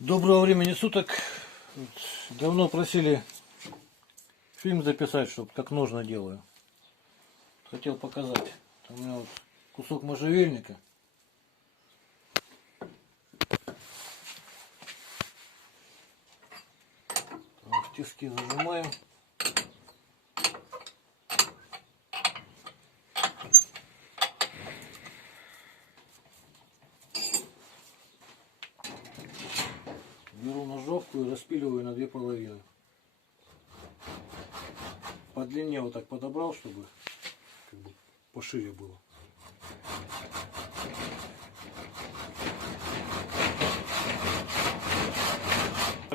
Доброго времени суток. Вот, давно просили фильм записать, чтобы как ножно делаю. Хотел показать. У меня вот кусок можжевельника. В тиски зажимаем. Беру ножовку и распиливаю на две половины. По длине вот так подобрал, чтобы как бы пошире было.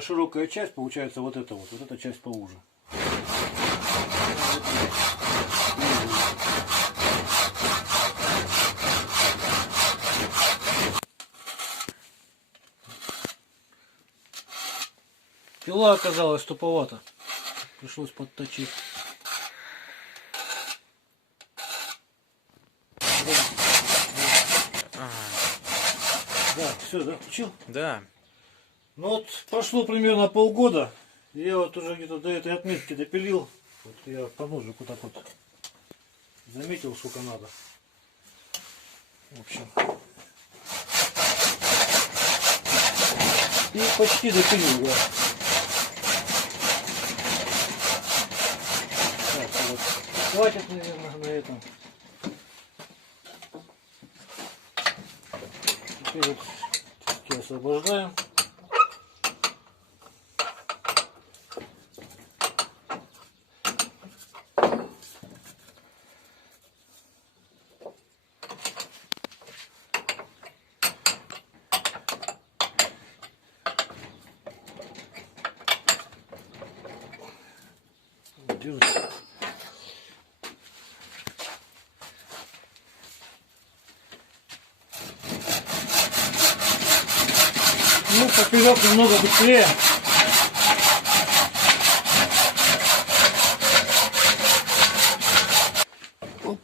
Широкая часть получается вот эта вот эта часть поуже. Пила оказалась туповата. Пришлось подточить. Да, все, да, включил? Да. Ну вот прошло примерно полгода. И я вот уже где-то до этой отметки допилил. Вот я по ножику так вот заметил, сколько надо. В общем. И почти допилил, да. Так, вот. Хватит, наверное, на этом. Теперь вот тиски освобождаем. Держи. Ну, поперек немного быстрее. Оп.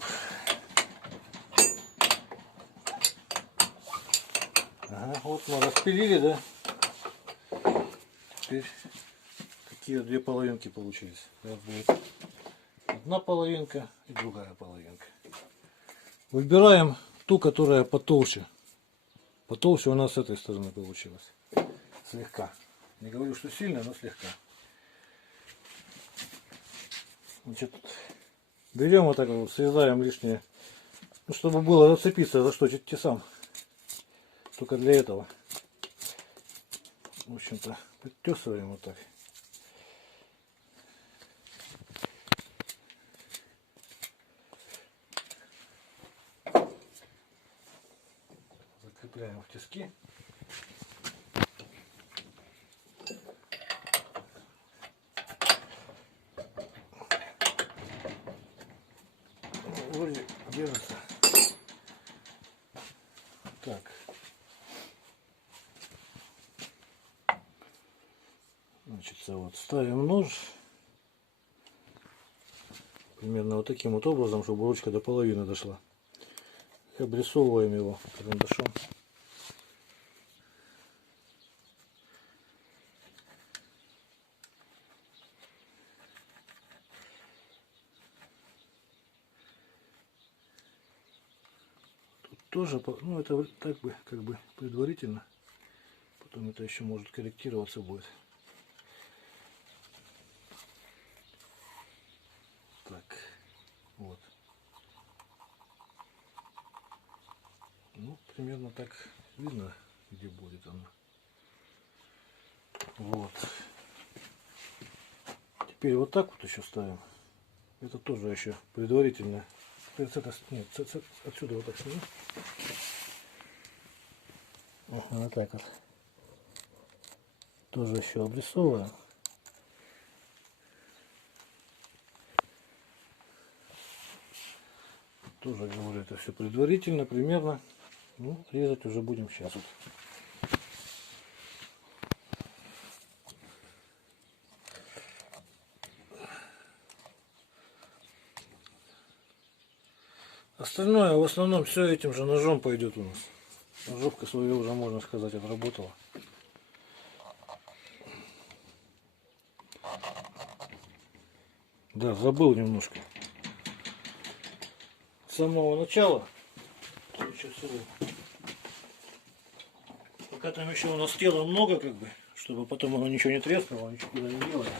Ага, вот мы распилили, да? Теперь такие две половинки получились. Вот будет одна половинка и другая половинка. Выбираем ту, которая потолще. Потолще у нас с этой стороны получилось. Слегка. Не говорю, что сильно, но слегка. Значит, берем вот так вот, срезаем лишнее. Ну, чтобы было зацепиться за что сам. Только для этого. В общем-то, подтесываем вот так. Закрепляем в тиски. Вроде держится. Так. Значит, вот ставим нож. Примерно вот таким вот образом, чтобы ручка до половины дошла. И обрисовываем его карандашом. Тоже, ну это так бы, как бы предварительно, потом это еще может корректироваться будет. Так, вот. Ну, примерно так видно, где будет оно. Вот. Теперь вот так вот еще ставим. Это тоже еще предварительно. Нет, отсюда вот так сниму. Вот так вот. Тоже еще обрисовываем. Тоже говорю, это все предварительно, примерно. Ну, резать уже будем сейчас. Вот. Остальное в основном все этим же ножом пойдет у нас. Ножовка свою уже, можно сказать, отработала. Да, забыл немножко. С самого начала. Сейчас пока там еще у нас тела много, как бы, чтобы потом оно ничего не треснуло, ничего туда не делает.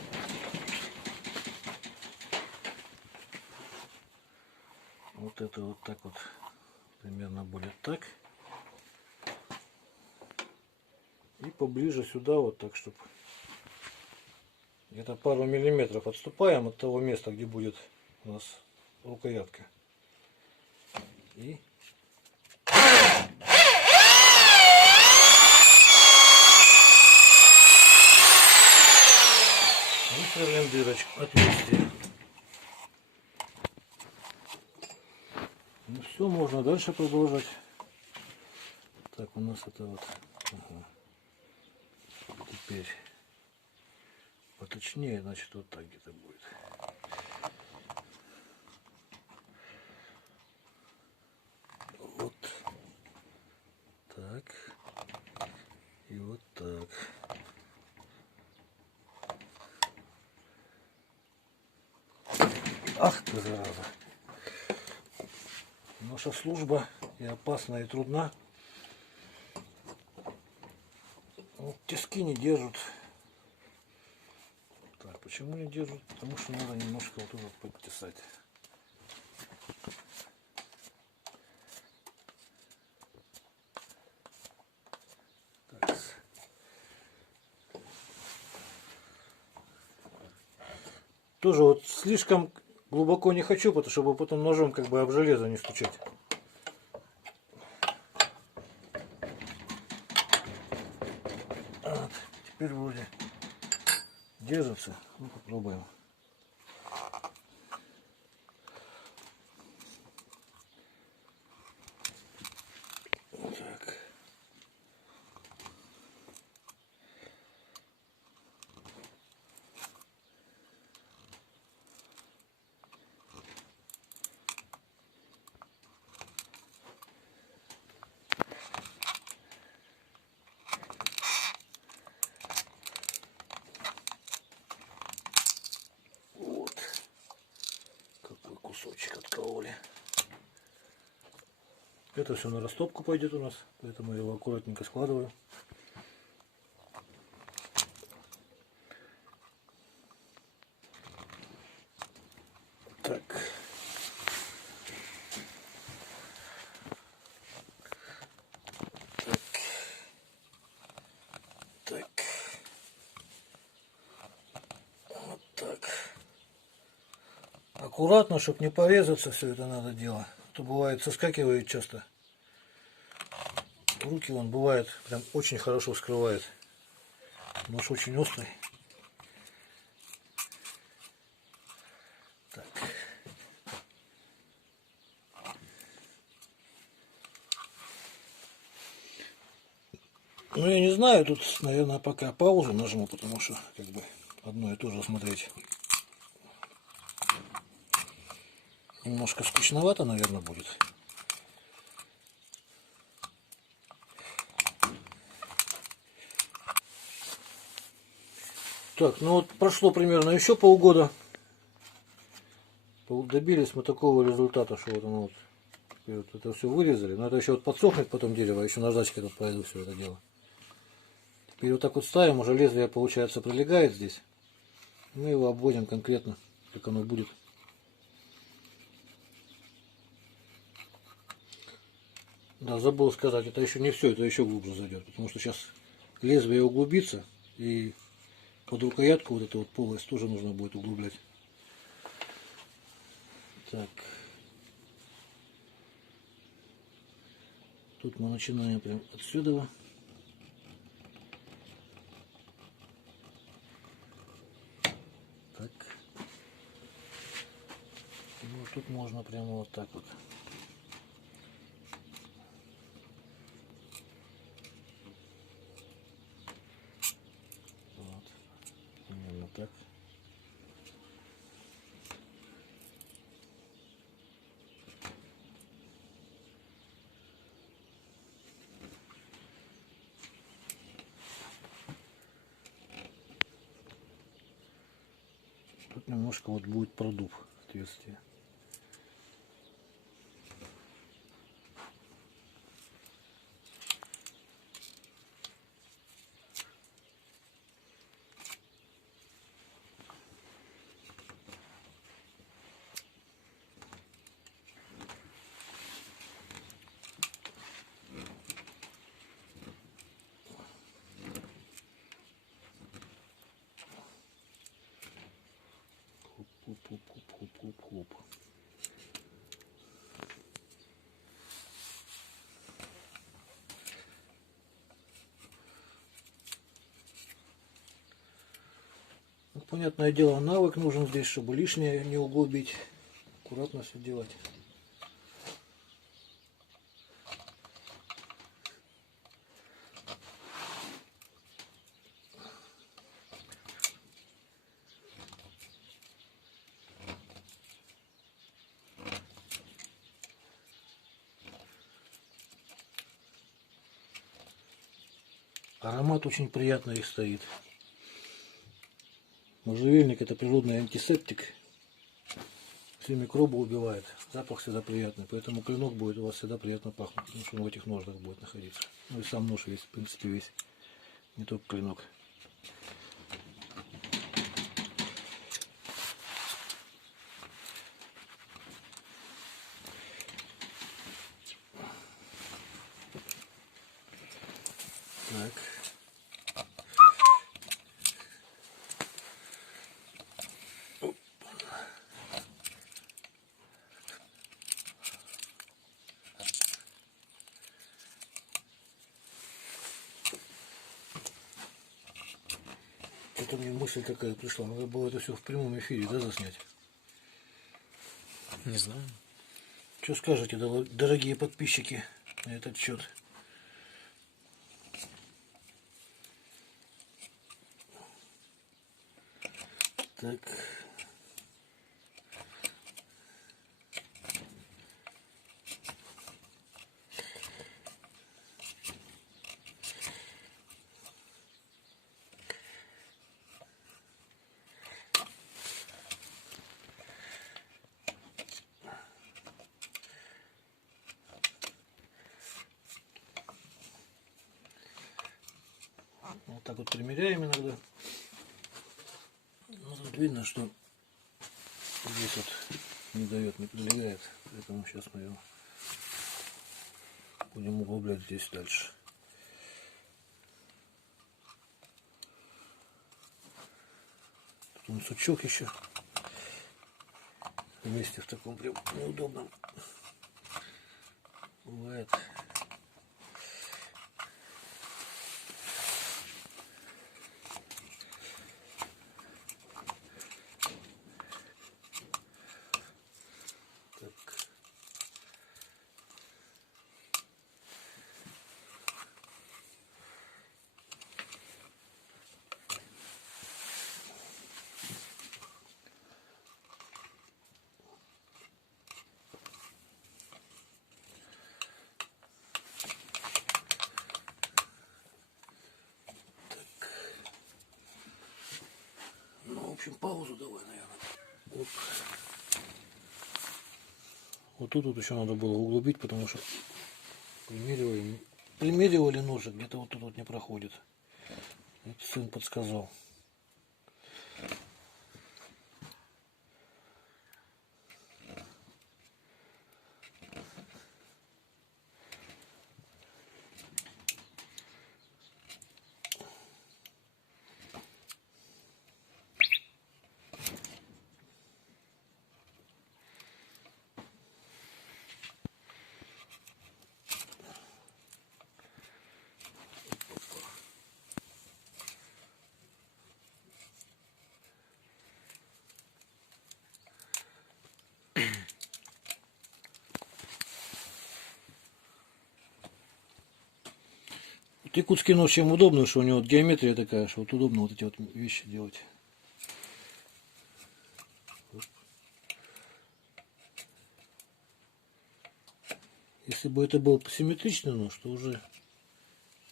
Вот это вот так вот примерно будет так. И поближе сюда вот так, чтобы где-то пару миллиметров отступаем от того места, где будет у нас рукоятка. И высверлим дырочку, отверстие. Ну все, можно дальше продолжать. Так, у нас это вот. Ага. Теперь поточнее, значит, вот так где-то будет. Вот так и вот так. Ах ты, зараза! Наша служба и опасна, и трудна. Вот тиски не держат. Так, почему не держат? Потому что надо немножко вот тут подтесать. Так. Тоже вот слишком глубоко не хочу, потому чтобы потом ножом как бы об железо не стучать. Вот, теперь вроде держится. Ну, попробуем. Так. Вот. Какой кусочек откололи. Это все на растопку пойдет у нас, поэтому я его аккуратненько складываю. Так. Так. Вот так. Аккуратно, чтобы не порезаться, все это надо дело. А то бывает соскакивает часто. Руки он бывает прям очень хорошо вскрывает. Нож очень острый. Так. Ну я не знаю, тут, наверное, пока паузу нажму, потому что как бы одно и то же смотреть немножко скучновато, наверное, будет. Так, ну вот прошло примерно еще полгода. Добились мы такого результата, что вот оно вот это все вырезали. Но это еще вот подсохнет потом дерево, еще наждачкой тут пройду все это дело. Теперь вот так вот ставим, уже лезвие, получается, прилегает здесь. Мы его обводим конкретно, как оно будет. Да, забыл сказать, это еще не все, это еще глубже зайдет, потому что сейчас лезвие углубится, и под рукоятку вот эту вот полость тоже нужно будет углублять. Так. Тут мы начинаем прям отсюда. Так. Ну, тут можно прямо вот так вот. Вот. Именно так. немножко вот будет продув отверстие. Хоп-хоп-хоп-хоп-хоп-хоп. Ну, понятное дело, навык нужен здесь, чтобы лишнее не углубить. Аккуратно все делать. Аромат очень приятный стоит. Можжевельник — это природный антисептик. Все микробы убивает. Запах всегда приятный. Поэтому клинок будет у вас всегда приятно пахнуть. Потому что он в этих ножнах будет находиться. Ну и сам нож весь, в принципе, весь. Не только клинок. Так. Это мне мысль такая пришла. Надо было это все в прямом эфире, да, заснять? Не знаю. Что скажете, дорогие подписчики, на этот счет? Так. Вот так вот примеряем иногда. Ну, тут видно, что здесь вот не дает, не прилегает. Поэтому сейчас мы его будем углублять здесь дальше. Тут он сучок еще. Вместе в таком прям неудобном бывает. В общем, паузу давай, наверное. Оп. Вот тут вот еще надо было углубить, потому что примеривали ножик, где-то вот тут вот не проходит. Это сын подсказал. Якутский нож чем удобно, что у него геометрия такая, что вот удобно вот эти вот вещи делать. Если бы это был симметричный нож, то уже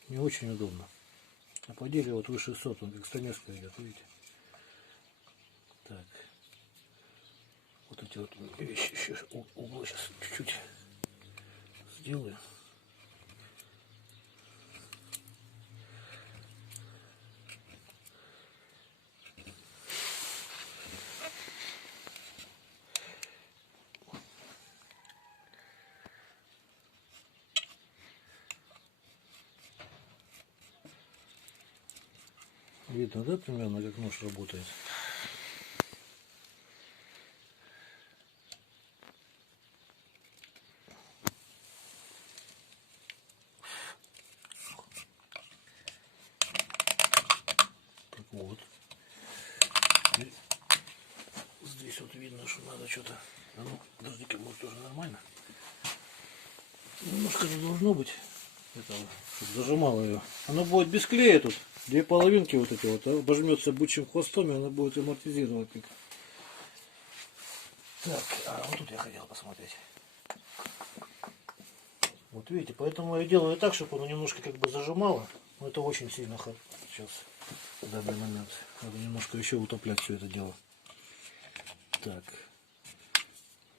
не очень удобно. А по деле вот выше сот, он как станецкая идет, видите? Так. Вот эти вот вещи еще углы сейчас чуть-чуть сделаю. Видно, да, примерно, как нож работает? Так вот. Теперь здесь вот видно, что надо что-то... А ну, подожди-ка, может тоже нормально. Немножко не должно быть этого, чтобы зажимало ее. Оно будет без клея тут. Две половинки вот эти вот, обожмется бычьим хвостом, и она будет амортизировать. Так, а вот тут я хотел посмотреть. Вот видите, поэтому я делаю так, чтобы оно немножко как бы зажимало. Но это очень сильно сейчас, в данный момент. Надо немножко еще утоплять все это дело. Так.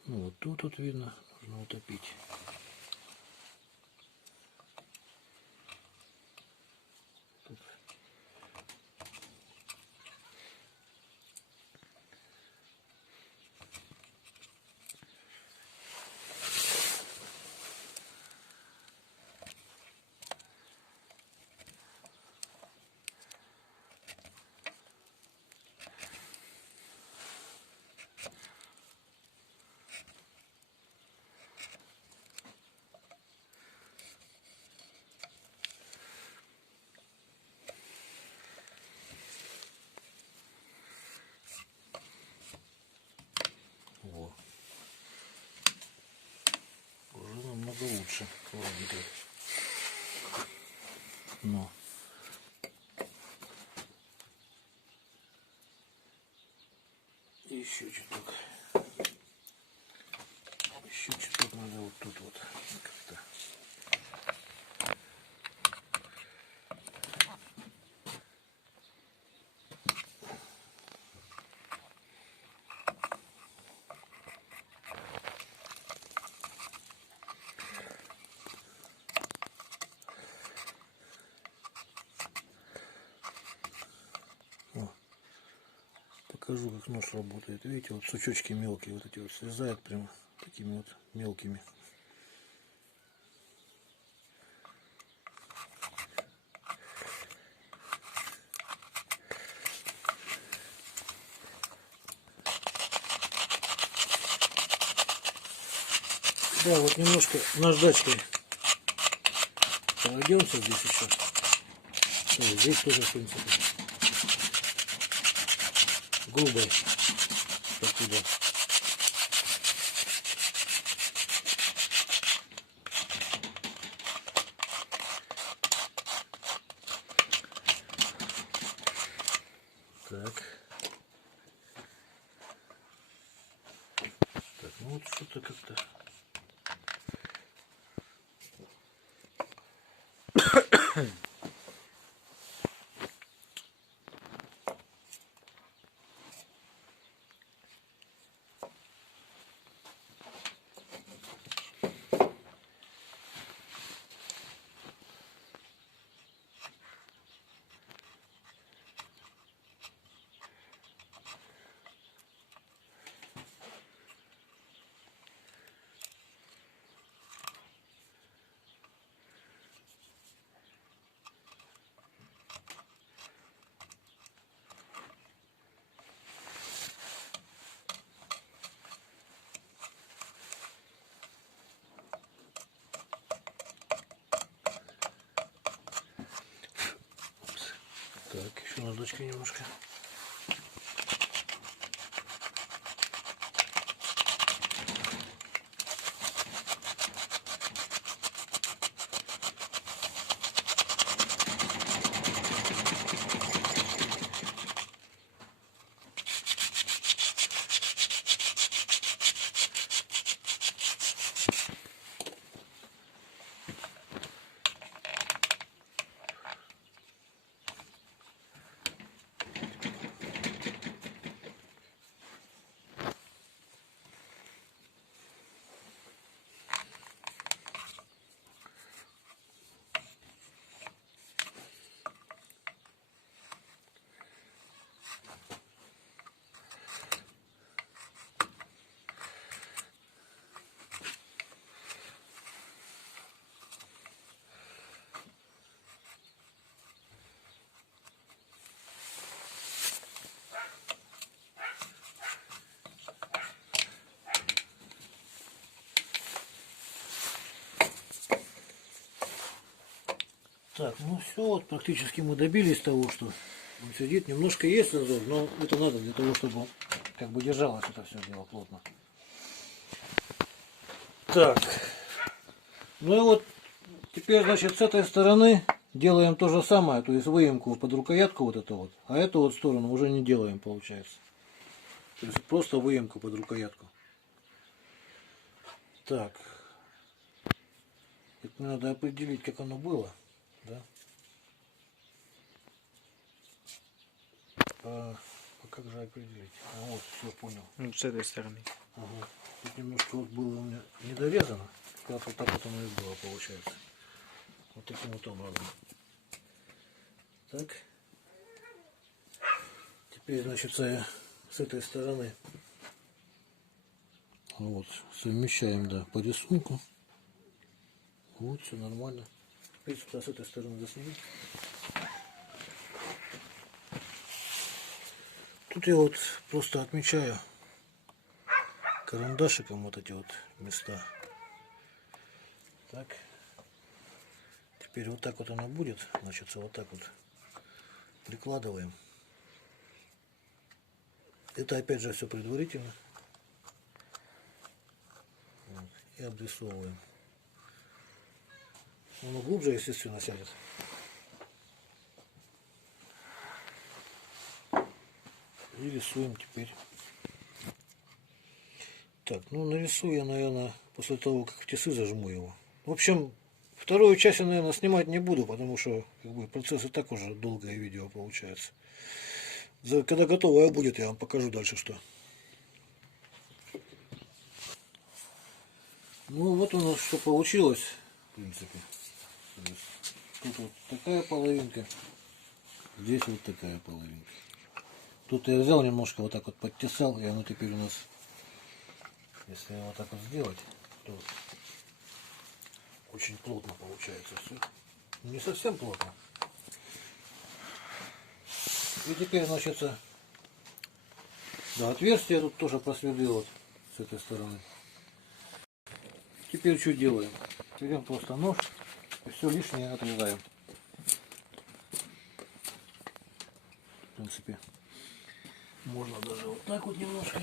Ну вот тут вот видно, нужно утопить. Тут. Во. Уже намного лучше работает. Но еще чуток. Еще чуток надо вот тут вот как-то. Покажу, как нож работает. Видите, вот сучочки мелкие, вот эти вот срезает прям такими вот мелкими. Да, вот немножко наждачкой пройдемся здесь еще. Да, здесь тоже, в принципе, грубой. Оттуда. Так. Так, ну вот что-то как-то. Так, еще наждачкой немножко. Так, ну все, вот практически мы добились того, что он сидит. Немножко есть зазор, но это надо для того, чтобы как бы держалось это все дело плотно. Так, ну и вот теперь, значит, с этой стороны делаем то же самое, то есть выемку под рукоятку вот эту вот, а эту вот сторону уже не делаем, получается. То есть просто выемку под рукоятку. Так, это надо определить, как оно было, да? А как же определить? А вот, все понял. Ну, с этой стороны. Ага. Тут немножко вот было у меня недорезано. Как раз вот так вот оно и было, получается. Вот таким вот образом. Так. Теперь, значит, с этой стороны вот совмещаем, да, по рисунку. Вот, все нормально. Теперь сюда с этой стороны засними. Тут я вот просто отмечаю карандашиком вот эти вот места. Так. Теперь вот так вот оно будет. Значит, вот так вот прикладываем. Это опять же все предварительно. Вот. И обрисовываем. Оно глубже, естественно, сядет. И рисуем теперь. Так, ну нарисую я, наверное, после того, как в тисы зажму его. В общем, вторую часть я, наверное, снимать не буду, потому что как бы, процесс и так уже долгое видео получается. Когда готовое будет, я вам покажу дальше что. Ну вот у нас что получилось, в принципе. Тут вот такая половинка, здесь вот такая половинка. Тут я взял немножко вот так вот подтесал, и оно теперь у нас, если вот так вот сделать, то очень плотно получается все. Не совсем плотно. И теперь, значит, да, отверстие тут тоже просверлил вот с этой стороны. Теперь что делаем? Берем просто нож и все лишнее отрезаем. В принципе, можно даже вот так вот немножко.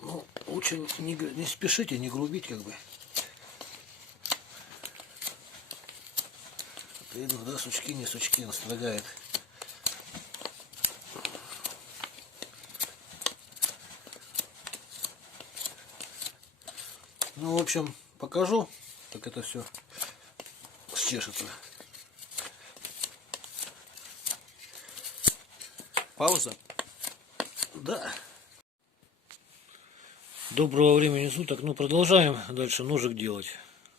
Ну, очень не спешите, не грубить как бы. Иногда сучки, не сучки настрогает. Ну, в общем, покажу, как это все счешется. Пауза? Да. Доброго времени суток. Ну, продолжаем дальше ножик делать.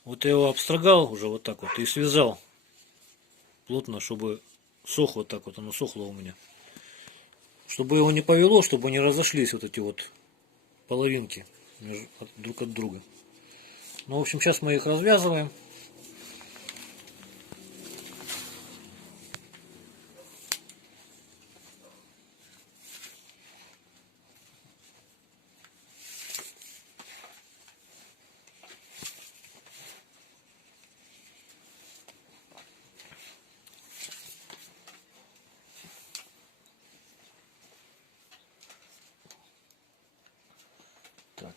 Вот я его обстрогал уже вот так вот и связал плотно, чтобы сохло так вот, оно сохло у меня. Чтобы его не повело, чтобы не разошлись вот эти вот половинки друг от друга. Ну, в общем, сейчас мы их развязываем. Так.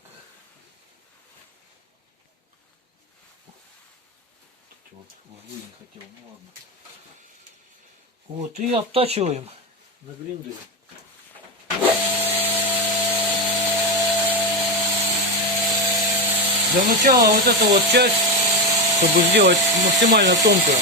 Вот узлы не хотел, ну ладно. Вот, и обтачиваем на гринделе. Для начала вот эту вот часть, чтобы сделать максимально тонкую.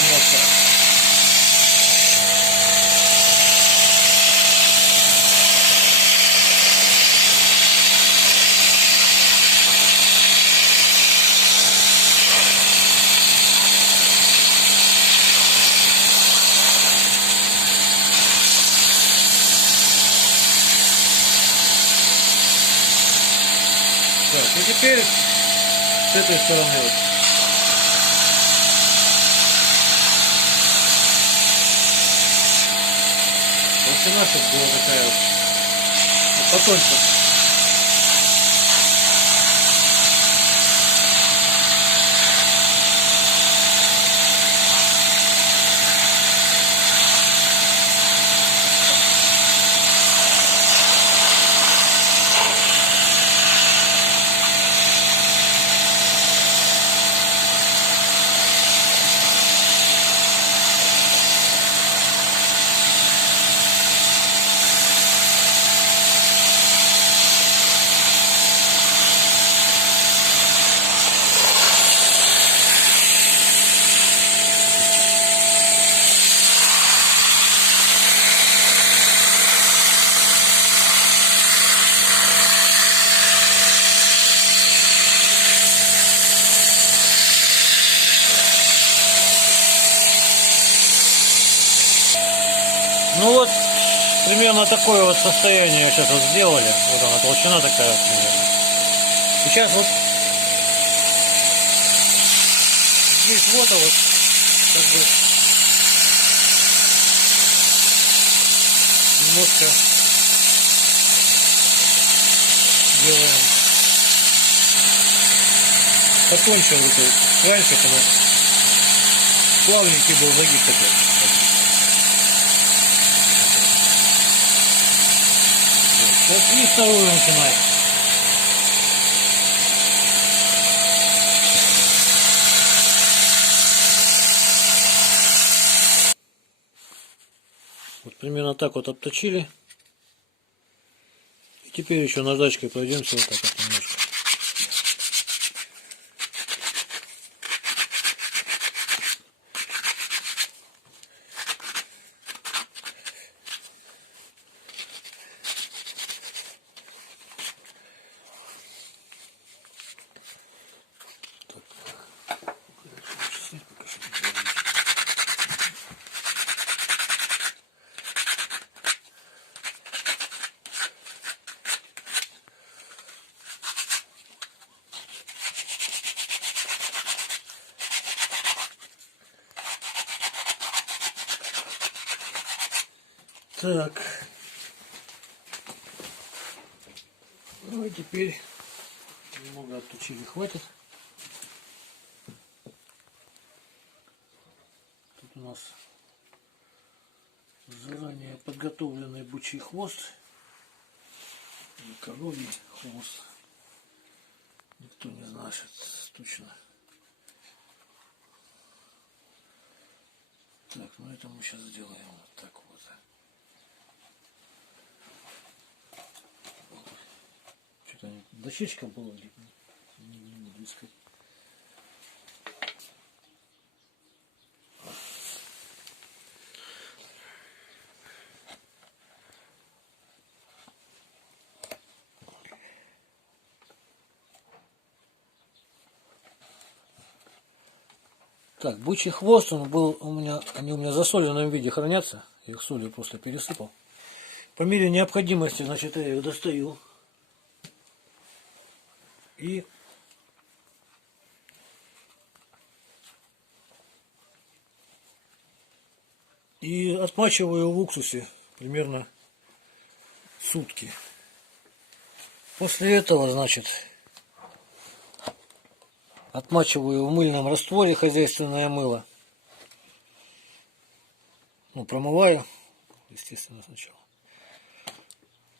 немножко. Так, и теперь с этой стороны вот. Толщина, чтобы была такая вот, потоньше. Ну вот, примерно такое вот состояние сейчас вот сделали. Вот она, толщина такая примерно. Сейчас вот здесь вот, а вот как бы немножко делаем потоньше вот эту раньше, когда плавненький был загиб такой. И вторую начинаем. Вот примерно так вот обточили. И теперь еще наждачкой пройдемся вот так вот немножко. Так. Ну и теперь немного отточили, хватит. Тут у нас заранее подготовленный бычий хвост. Или коровий хвост. Никто не знает точно. Так, ну это мы сейчас сделаем вот так вот. Что-то дощечка была, не буду искать. Так, бычий хвост, он был у меня, они у меня в засоленном виде хранятся. Я их солью просто пересыпал. По мере необходимости, значит, я их достаю. И отмачиваю в уксусе примерно сутки. После этого, значит, отмачиваю в мыльном растворе хозяйственное мыло. Ну, промываю, естественно, сначала.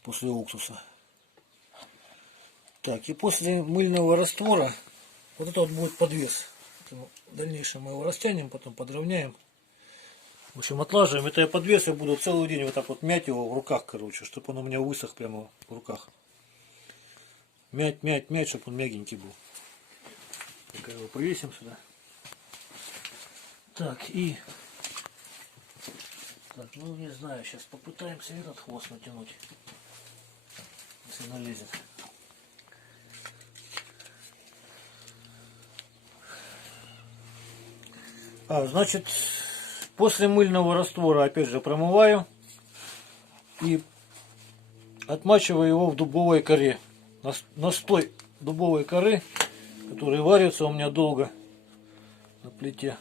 После уксуса. Так, и после мыльного раствора вот это вот будет подвес. В дальнейшем мы его растянем, потом подровняем. В общем, отлаживаем. Это я подвес, я буду целый день вот так вот мять его в руках, короче, чтобы он у меня высох прямо в руках. Мять, мять, мять, чтобы он мягенький был. Так, его повесим сюда. Так, и... Так, ну не знаю, сейчас попытаемся этот хвост натянуть. Если налезет. Значит, после мыльного раствора опять же промываю и отмачиваю его в дубовой коре. Настой дубовой коры, который варится у меня долго на плите.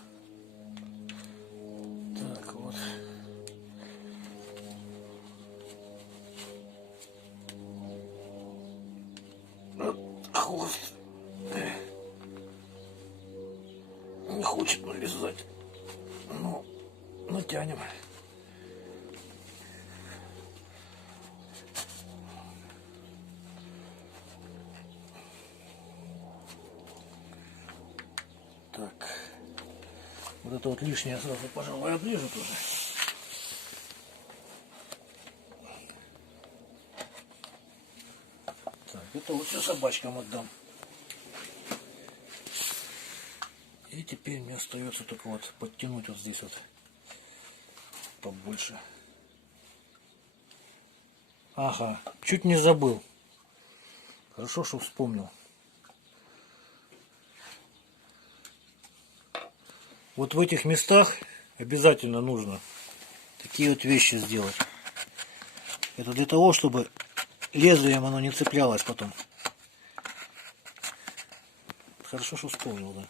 Так вот. Хвост не хочет налезать. Ну, натянем. Так. Вот это вот лишнее сразу, пожалуй, обрежу тоже. Так, это вот все собачкам отдам. И теперь мне остается только вот подтянуть вот здесь вот побольше. Ага, чуть не забыл. Хорошо, что вспомнил. Вот в этих местах обязательно нужно такие вот вещи сделать. Это для того, чтобы лезвием оно не цеплялось потом. Хорошо, что вспомнил, да.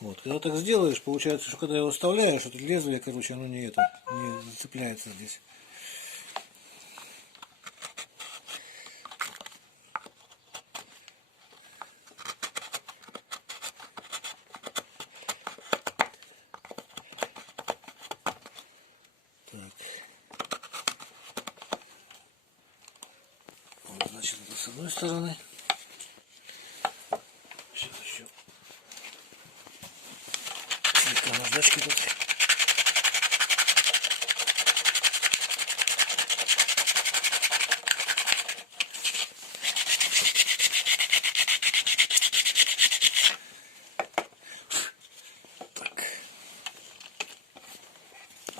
Вот, когда так сделаешь, получается, что когда его вставляешь, это лезвие, короче, оно не зацепляется здесь. Так. Вот, значит, это с одной стороны. Сейчас еще слегка наждачки тут. Так.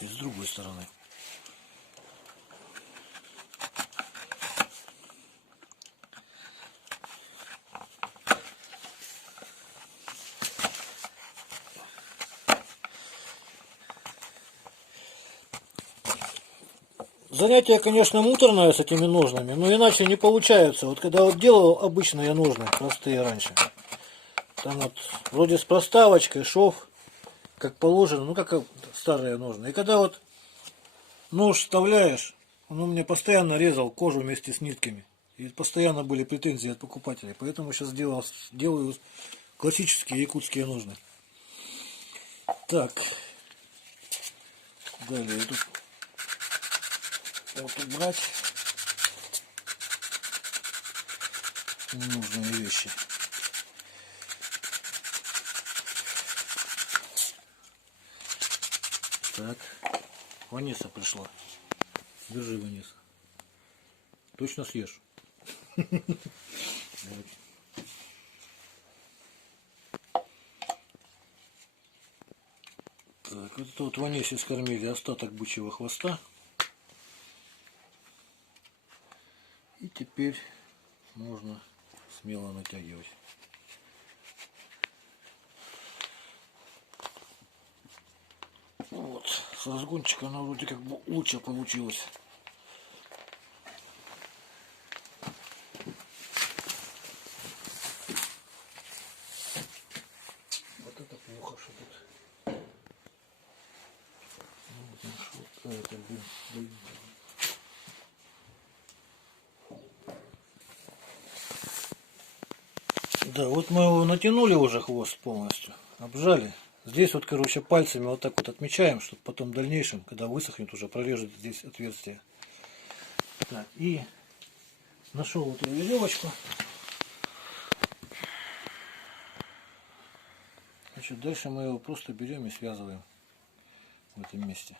И с другой стороны. Занятие, конечно, муторное с этими ножнами, но иначе не получается. Вот когда вот делал обычные ножны, простые раньше, там вот вроде с проставочкой, шов, как положено, ну как старые ножны. И когда вот нож вставляешь, он у меня постоянно резал кожу вместе с нитками. И постоянно были претензии от покупателей. Поэтому сейчас делаю классические якутские ножны. Так. Далее тут вот убрать ненужные вещи. Так, Ваниса пришла. Держи, Ваниса. Точно съешь. Так, вот это вот Ванисе скормили остаток бычьего хвоста. И теперь можно смело натягивать. Вот, с разгончика она вроде как бы лучше получилось. Вот это плохо, что тут. Вот это, блин. Да, вот мы его натянули уже хвост полностью, обжали. Здесь вот, короче, пальцами вот так вот отмечаем, чтобы потом в дальнейшем, когда высохнет, уже прорежет здесь отверстие. Так, и нашел вот эту веревочку. Значит, дальше мы его просто берем и связываем в этом месте.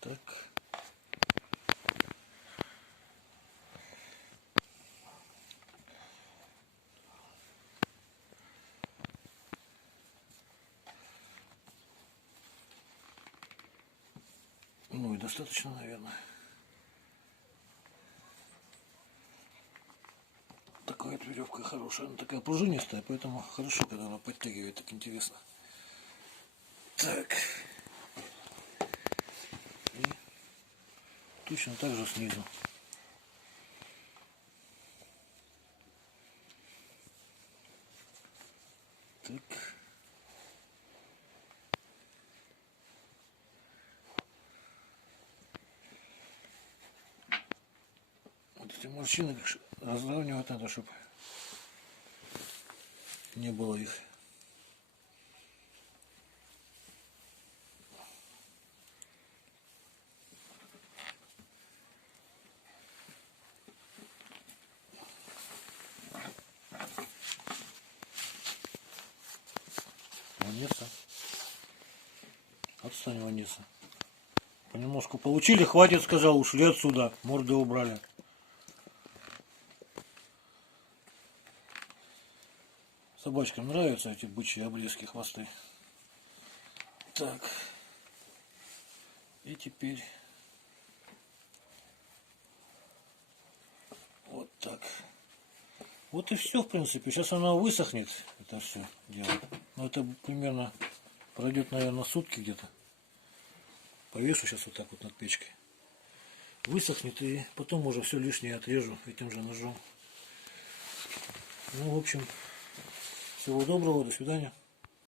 Так. Ну и достаточно, наверное. Такая вот веревка хорошая, она такая пружинистая, поэтому хорошо, когда она подтягивает, так интересно. Так. И точно так же снизу. Так. Вот эти морщины разравнивать надо, чтобы не было их. Ванесса. Отстань, Ванесса. Понемножку получили, хватит, сказал, ушли отсюда. Морды убрали. Собачкам нравятся эти бычьи обрезки, хвосты. Так. И теперь вот так. Вот и все, в принципе. Сейчас оно высохнет, это все дело. Но это примерно пройдет, наверное, сутки где-то. Повешу сейчас вот так вот над печкой. Высохнет, и потом уже все лишнее отрежу этим же ножом. Ну, в общем, всего доброго, до свидания.